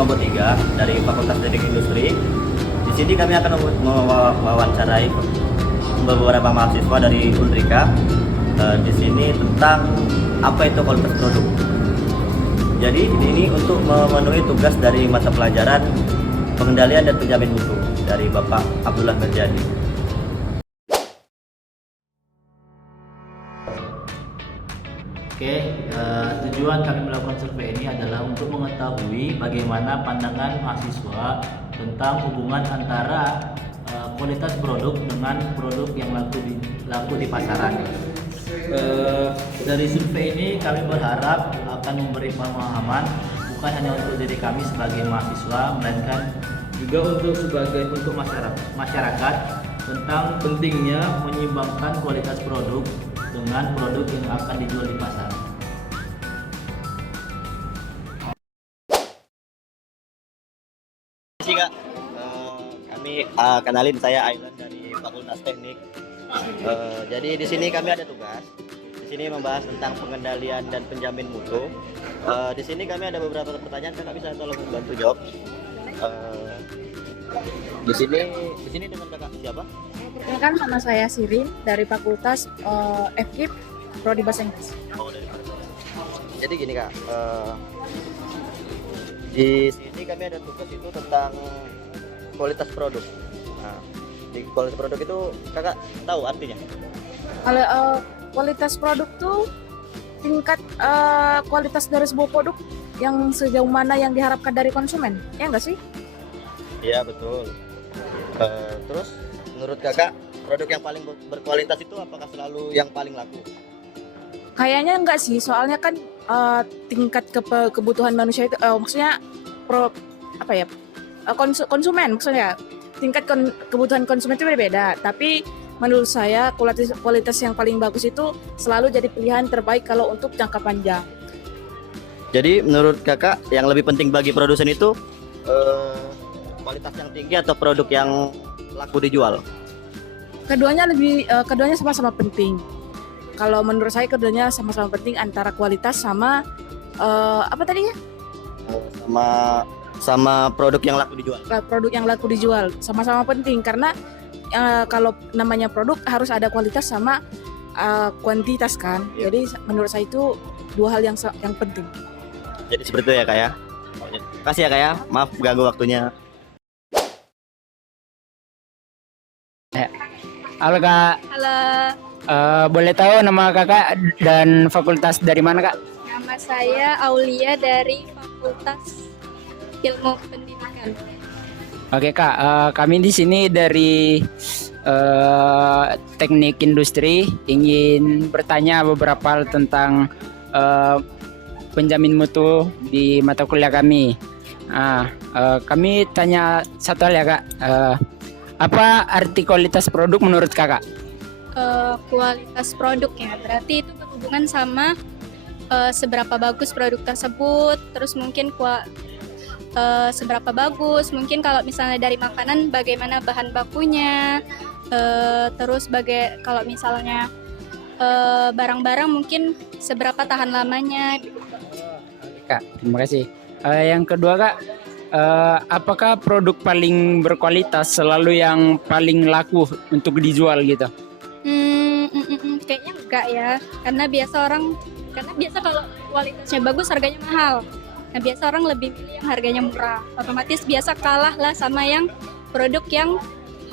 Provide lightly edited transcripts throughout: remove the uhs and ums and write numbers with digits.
nomor 3 dari Fakultas Teknik Industri. Di sini kami akan mewawancarai beberapa mahasiswa dari Unrika. Di sini tentang apa itu kualitas produk. Jadi ini untuk memenuhi tugas dari mata pelajaran pengendalian dan penjamin mutu dari Bapak Abdullah Merjani. Oke, tujuan kami melakukan survei ini adalah untuk mengetahui bagaimana pandangan mahasiswa tentang hubungan antara kualitas produk dengan produk yang laku di pasaran. Dari survei ini kami berharap akan memberi pemahaman bukan hanya untuk diri kami sebagai mahasiswa, melainkan juga untuk masyarakat tentang pentingnya menyeimbangkan kualitas produk dengan produk yang akan dijual di pasar. Kak, kami kenalin, saya Ailan dari Fakultas Teknik. Jadi di sini kami ada tugas. Di sini membahas tentang pengendalian dan penjamin mutu. Di sini kami ada beberapa pertanyaan, kakak bisa tolong bantu jawab. Di sini dengan kakak siapa? Perkenalkan, nama saya Sirin dari Fakultas FKIP Prodi Bahasa Inggris. Oh, dari jadi gini kak, di sini kami ada tugas itu tentang kualitas produk. Nah, di kualitas produk itu kakak tahu artinya? Kalau kualitas produk tuh tingkat kualitas dari sebuah produk yang sejauh mana yang diharapkan dari konsumen, ya enggak sih? Iya betul. Terus menurut kakak produk yang paling berkualitas itu apakah selalu yang paling laku? Kayaknya enggak sih, soalnya kan tingkat kebutuhan manusia itu maksudnya konsumen, maksudnya tingkat kebutuhan konsumen itu berbeda. Tapi menurut saya kualitas yang paling bagus itu selalu jadi pilihan terbaik kalau untuk jangka panjang. Jadi menurut kakak yang lebih penting bagi produsen itu kualitas yang tinggi atau produk yang laku dijual? Keduanya sama-sama penting. Kalau menurut saya keduanya sama-sama penting, antara kualitas sama apa tadi ya? Sama produk yang laku dijual. Produk yang laku dijual sama-sama penting karena kalau namanya produk harus ada kualitas sama kuantitas kan. Ya. Jadi menurut saya itu dua hal yang penting. Jadi seperti itu ya kak ya. Kasih ya kak ya. Maaf ganggu waktunya. Halo kak, Halo, boleh tahu nama kakak dan fakultas dari mana kak? nama saya Aulia dari Fakultas Ilmu Pendidikan. Oke kak, kami di sini dari Teknik Industri ingin bertanya beberapa hal tentang penjamin mutu di mata kuliah kami. Kami tanya satu hal ya kak, apa arti kualitas produk menurut kakak? Kualitas produk ya, berarti itu berhubungan sama seberapa bagus produk tersebut, terus mungkin seberapa bagus, mungkin kalau misalnya dari makanan bagaimana bahan bakunya, terus kalau misalnya barang-barang mungkin seberapa tahan lamanya. Kak, terima kasih. Yang kedua kak, apakah produk paling berkualitas selalu yang paling laku untuk dijual gitu? Kayaknya enggak ya, karena biasa kalau kualitasnya bagus harganya mahal. Nah biasa orang lebih pilih yang harganya murah. Otomatis biasa kalah lah sama yang produk yang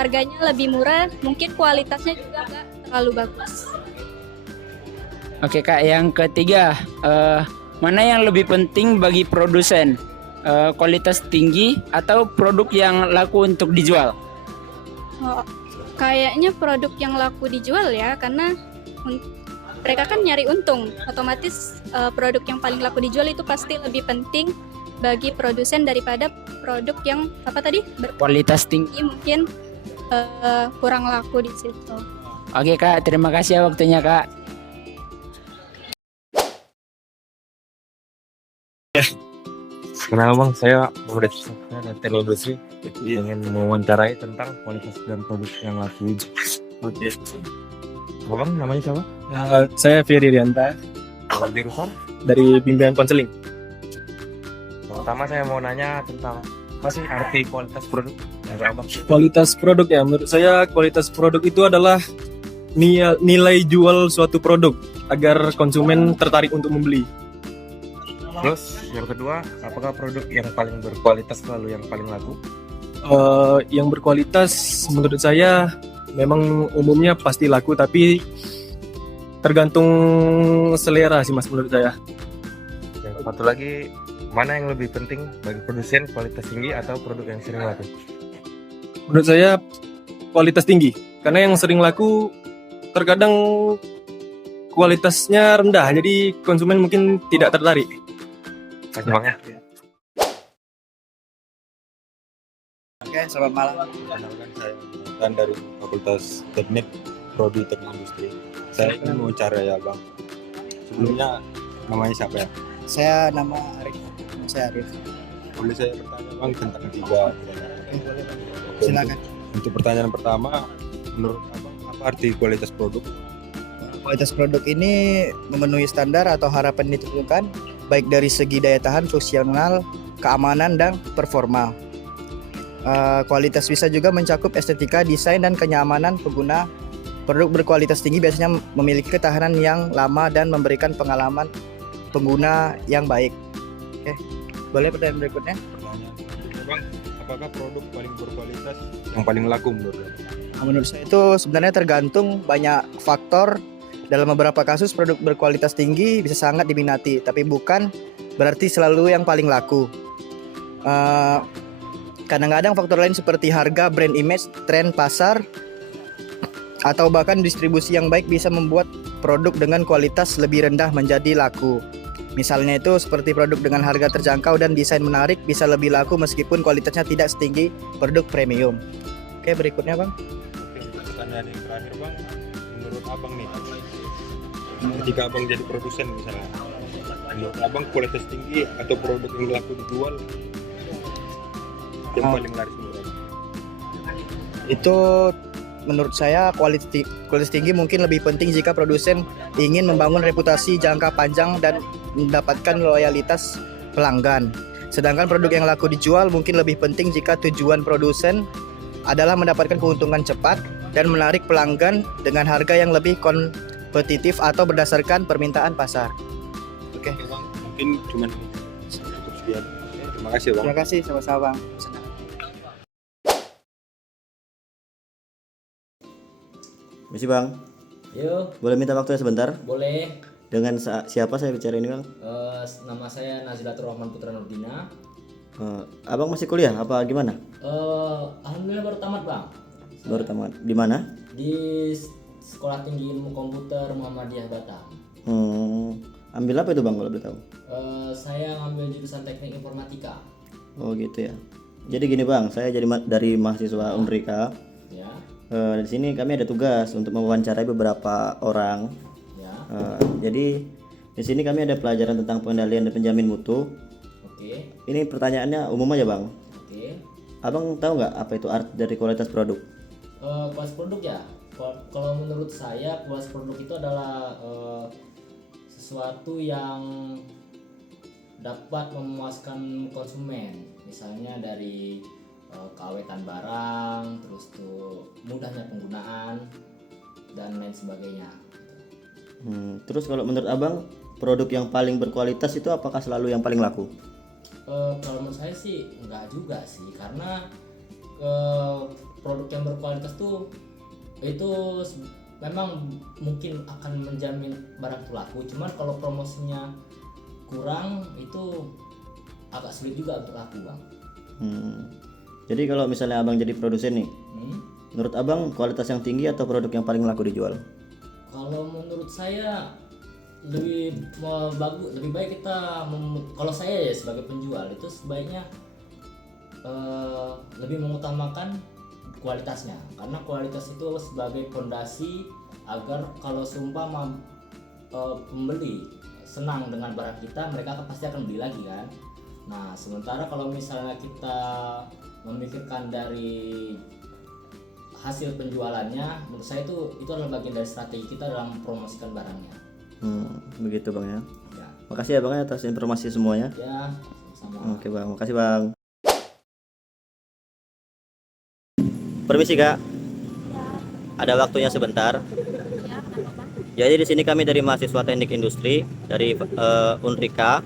harganya lebih murah, mungkin kualitasnya juga enggak terlalu bagus. Oke kak, yang ketiga, mana yang lebih penting bagi produsen? Kualitas tinggi atau produk yang laku untuk dijual? Kayaknya produk yang laku dijual ya, karena mereka kan nyari untung. Otomatis produk yang paling laku dijual itu pasti lebih penting bagi produsen daripada produk yang Kualitas tinggi. mungkin kurang laku di situ. Oke kak, terima kasih ya waktunya kak. Kenapa bang, saya Muhammad Sofyan dari Teknik Industri ingin mewawancarai tentang kualitas dan produk yang laku. Oke. Bang, namanya siapa? Saya Ferry Rianta Jurusan? dari bimbingan konseling. pertama saya mau nanya tentang apa sih arti kualitas produk dari abang? Kualitas produk ya, menurut saya kualitas produk itu adalah nilai jual suatu produk agar konsumen tertarik untuk membeli. Terus yang kedua, apakah produk yang paling berkualitas selalu yang paling laku? Yang berkualitas menurut saya memang umumnya pasti laku, tapi tergantung selera sih mas menurut saya. Yang satu lagi, mana yang lebih penting bagi produsen, kualitas tinggi atau produk yang sering laku? Menurut saya kualitas tinggi, karena yang sering laku terkadang kualitasnya rendah, jadi konsumen mungkin tidak tertarik. Kasih bang ya. Oke, selamat malam. Perkenalkan, saya Nathan dari Fakultas Teknik Prodi Teknik Industri. Saya ingin wawancara ya bang. Sebelumnya namanya siapa ya? Saya nama Arif. Saya Arif. Boleh saya bertanya bang tentang tiga? Oke, Silakan. Untuk pertanyaan pertama, menurut abang apa arti kualitas produk? Kualitas produk ini memenuhi standar atau harapan yang ditentukan baik dari segi daya tahan, fungsional, keamanan, dan performa. Kualitas bisa juga mencakup estetika, desain, dan kenyamanan pengguna. Produk berkualitas tinggi biasanya memiliki ketahanan yang lama dan memberikan pengalaman pengguna yang baik. Oke, boleh pertanyaan berikutnya? Pertanyaan selanjutnya bang, apakah produk paling berkualitas yang paling laku menurut abang? Nah, menurut saya itu sebenarnya tergantung banyak faktor. Dalam beberapa kasus produk berkualitas tinggi bisa sangat diminati, tapi bukan berarti selalu yang paling laku. Kadang-kadang faktor lain seperti harga, brand image, tren pasar, atau bahkan distribusi yang baik bisa membuat produk dengan kualitas lebih rendah menjadi laku. Misalnya itu seperti produk dengan harga terjangkau dan desain menarik bisa lebih laku meskipun kualitasnya tidak setinggi produk premium. Oke, berikutnya bang. Oke, untuk pertanyaan yang terakhir bang, menurut abang nih, ketika abang jadi produsen misalnya, menurut abang kualitas tinggi atau produk yang laku dijual yang paling laris menurut abang? Itu menurut saya kualitas tinggi mungkin lebih penting jika produsen ingin membangun reputasi jangka panjang dan mendapatkan loyalitas pelanggan. Sedangkan produk yang laku dijual mungkin lebih penting jika tujuan produsen adalah mendapatkan keuntungan cepat dan menarik pelanggan dengan harga yang lebih kompetitif atau berdasarkan permintaan pasar. Oke. Oke bang, mungkin cuman cukup sekian. Terima kasih bang. Terima kasih, sama-sama bang. Misi bang, Yuk, boleh minta waktunya sebentar? boleh. Dengan siapa saya bicara ini bang? Nama saya Nazilatul Rahman Putra Nurdina. Abang masih kuliah apa gimana? Alhamdulillah baru tamat bang. Baru tamat. Di mana? Di Sekolah Tinggi Ilmu Komputer Muhammadiyah Batam. Ambil apa itu bang kalau boleh tahu? Saya ngambil jurusan Teknik Informatika. Oh gitu ya. Jadi gini bang, saya jadi dari mahasiswa Unrika. Ya, Di sini kami ada tugas untuk mewawancarai beberapa orang. ya, Jadi di sini kami ada pelajaran tentang pengendalian dan penjamin mutu. oke, Ini pertanyaannya umum aja bang. oke. Abang tahu nggak apa itu arti dari kualitas produk? Kualitas produk ya. Kalau menurut saya kualitas produk itu adalah sesuatu yang dapat memuaskan konsumen. Misalnya dari keawetan barang, terus tuh mudahnya penggunaan dan lain sebagainya. Terus kalau menurut abang produk yang paling berkualitas itu apakah selalu yang paling laku? Kalau menurut saya sih enggak juga sih, karena produk yang berkualitas tuh itu memang mungkin akan menjamin barang itu laku. Cuman kalau promosinya kurang itu agak sulit juga untuk laku bang. Jadi kalau misalnya abang jadi produsen nih, menurut abang kualitas yang tinggi atau produk yang paling laku dijual? Kalau menurut saya lebih bagus, lebih baik kita kalau saya ya sebagai penjual itu sebaiknya lebih mengutamakan kualitasnya, karena kualitas itu sebagai fondasi agar kalau seumpama pembeli senang dengan barang kita, mereka pasti akan beli lagi kan. Nah sementara kalau misalnya kita memikirkan dari hasil penjualannya, menurut saya itu adalah bagian dari strategi kita dalam mempromosikan barangnya. Begitu bang ya. Ya, Makasih ya bang ya atas informasi semuanya. ya. Oke bang, makasih bang. Permisi kak, ada waktunya sebentar. Jadi di sini kami dari mahasiswa teknik industri dari Unrika.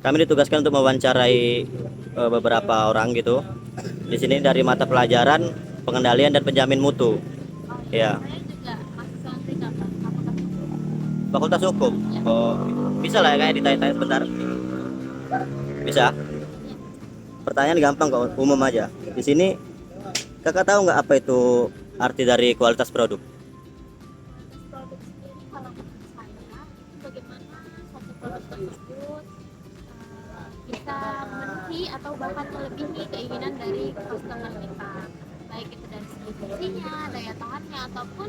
Kami ditugaskan untuk mewawancarai beberapa orang gitu. Di sini dari mata pelajaran pengendalian dan penjamin mutu. Ya. Fakultas Hukum. Oh, bisa lah ya kayak ditanya-tanya sebentar. Bisa. Pertanyaan gampang kok, umum aja. Di sini kakak tahu nggak apa itu arti dari kualitas produk? Produk sendiri kalau menurut saya bagaimana satu produk tersebut bisa memenuhi atau bahkan melebihi keinginan dari customer kita, baik itu dari segi fungsinya, daya tahannya ataupun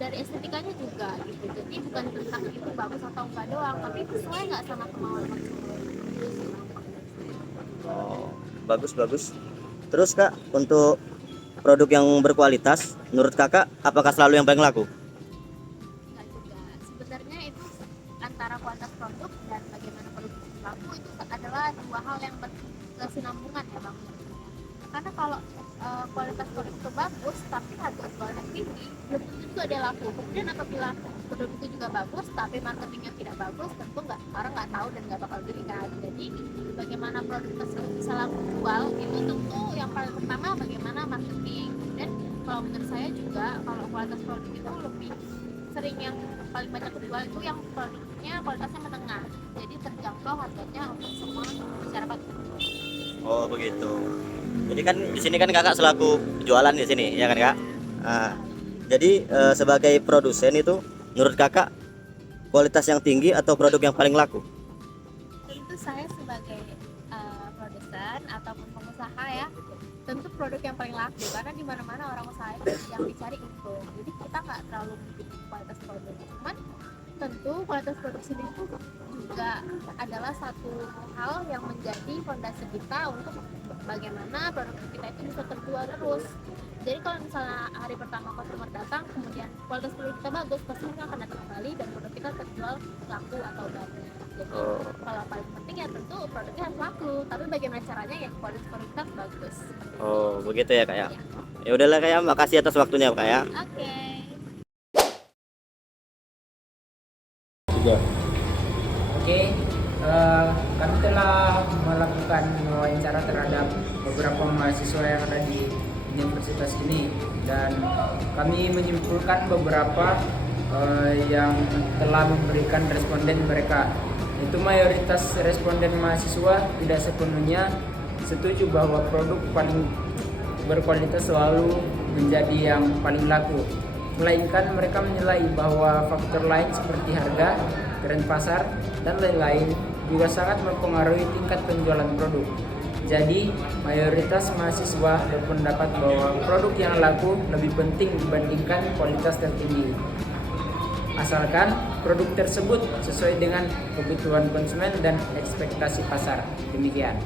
dari estetikanya juga gitu. Jadi bukan tentang itu bagus atau enggak doang, tapi sesuai nggak sama kemauan konsumen. Oh, bagus. Terus kak, untuk produk yang berkualitas, menurut kakak apakah selalu yang paling laku? Enggak juga. Sebenarnya itu antara kualitas produk dan bagaimana produk itu laku itu adalah dua hal yang berkesinambungan ya bang. Karena kalau kualitas produk itu bagus tapi harga jualnya tinggi, belum tentu juga dia laku. Kemudian apabila produk itu juga bagus tapi marketingnya tidak bagus, tentu orang nggak tahu dan nggak bakal beli kan. Jadi bagaimana produk tersebut bisa laku jual itu tentu yang paling pertama bagaimana marketing. Dan kalau menurut saya juga kalau kualitas produk itu lebih sering yang paling banyak dijual itu yang produknya kualitasnya menengah, jadi terjangkau harganya untuk semua masyarakat. Oh begitu. Jadi kan di sini kan kakak selaku jualan di sini, ya kan kak? Jadi sebagai produsen itu, menurut kakak kualitas yang tinggi atau produk yang paling laku? Tentu saya sebagai produsen ataupun pengusaha ya, tentu produk yang paling laku karena di mana-mana orang usaha yang dicari untung. Jadi kita nggak terlalu memiliki kualitas produk, cuman tentu kualitas produk sendiri itu juga adalah satu hal yang menjadi fondasi kita untuk bagaimana produk kita itu bisa terjual terus. Jadi kalau misalnya hari pertama customer datang, kemudian kualitas produk kita bagus, pasti mereka akan datang kembali dan produk kita terjual laku atau banyak. Jadi kalau paling penting ya tentu produknya harus laku, tapi bagaimana caranya ya kualitas produk kita bagus. Oh begitu ya kak ya. Ya udahlah kak ya, makasih atas waktunya kak ya. Oke. Oke, kami telah melakukan wawancara terhadap beberapa mahasiswa yang ada di universitas ini dan kami menyimpulkan beberapa yang telah memberikan responden mereka. Itu mayoritas responden mahasiswa tidak sepenuhnya setuju bahwa produk paling berkualitas selalu menjadi yang paling laku. Melainkan mereka menilai bahwa faktor lain seperti harga, tren pasar, dan lain-lain juga sangat mempengaruhi tingkat penjualan produk. Jadi, mayoritas mahasiswa berpendapat bahwa produk yang laku lebih penting dibandingkan kualitas tertinggi. Asalkan produk tersebut sesuai dengan kebutuhan konsumen dan ekspektasi pasar. Demikian.